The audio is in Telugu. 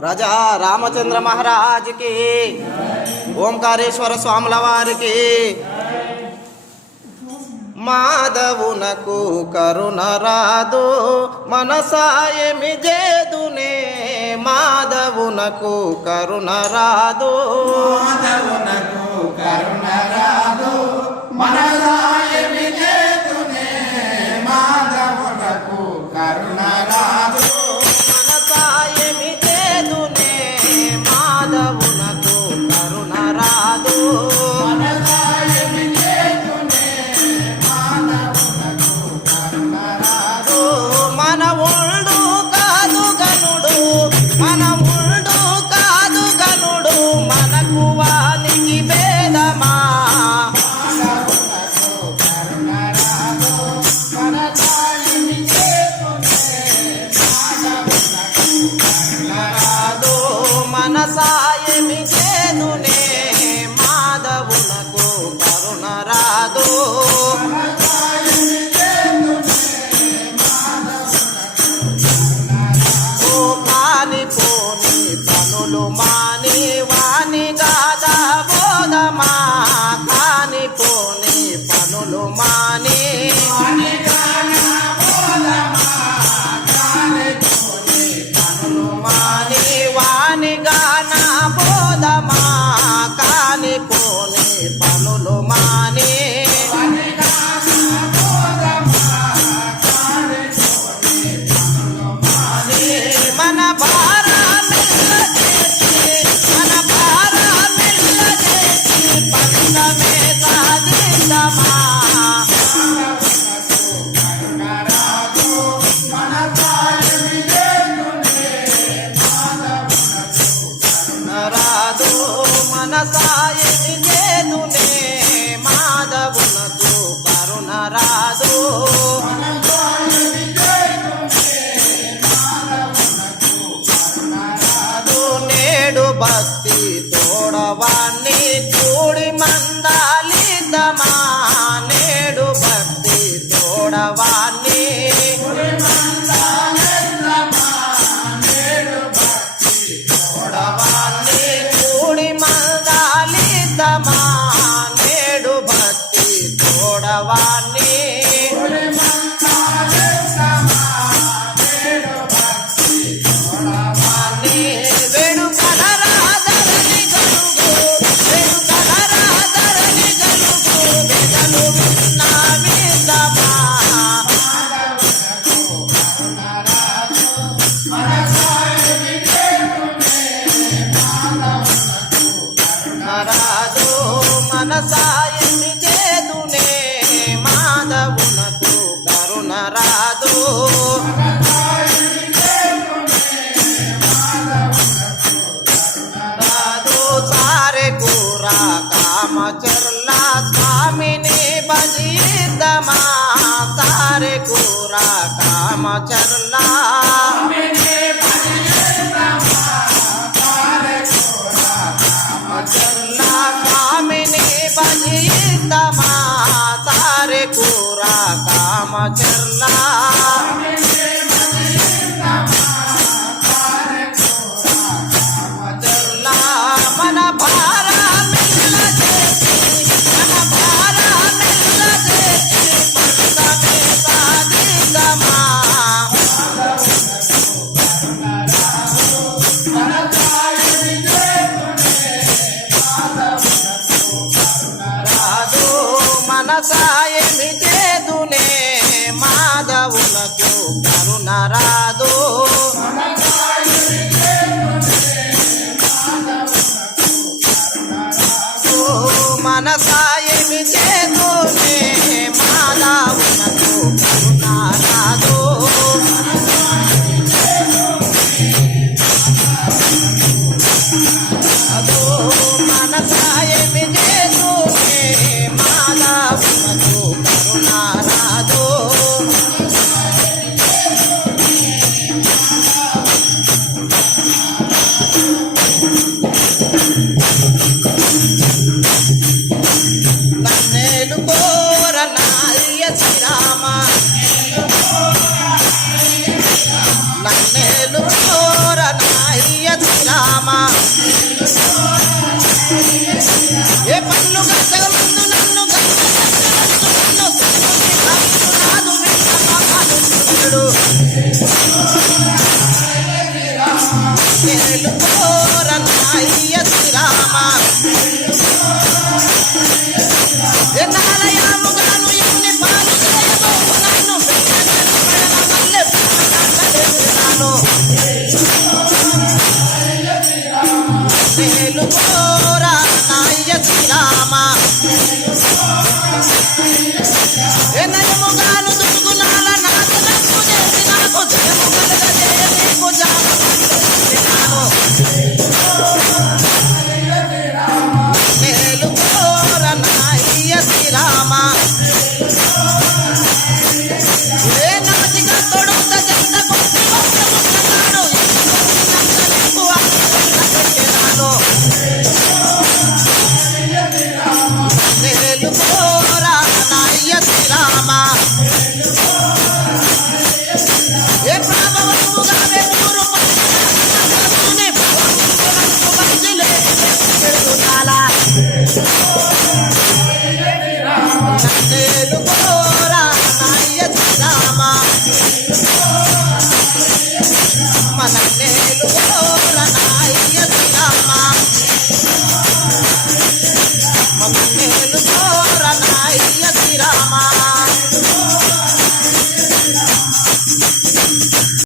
రాజా రామచంద్ర మహారాజుకి ఓంకారేశ్వర స్వాముల వారికి మాధవునకు కరుణ రాదు మనసాయమి చేదునే మాధవునకు కరుణ రాదు మనసాయ चरला चरला काम ने बजे तमा तारे कोरा काम चरला un arado తెలుకోరనాయ్య